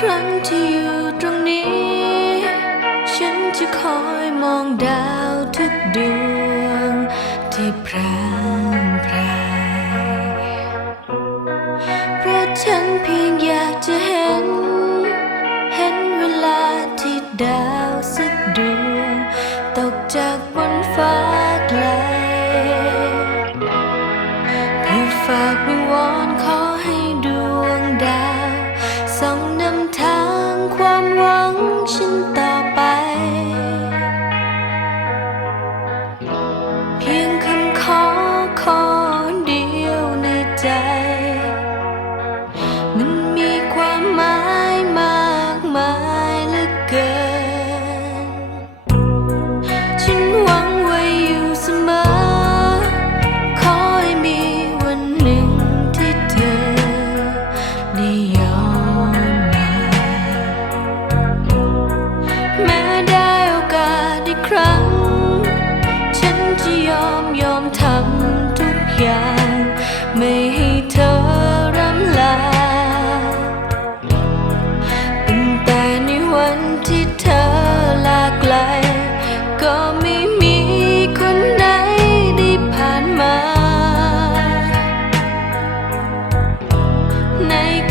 ครั้งที่อยู่ตรงนี้ ฉันจะคอยมองดาวทุกดวง ที่พรางพรายเพราะฉันเพียงอยากจะเห็น เห็นเวลาที่ดาวสักดวง ตกจากบนฟ้า มันมีความหมายมากมายเหลือเกิน ฉันหวังไว้อยู่เสมอ ขอให้มีวันหนึ่งที่เธอได้ยอนมา แม้ได้โอกาสอีกครั้ง ฉันจะยอม make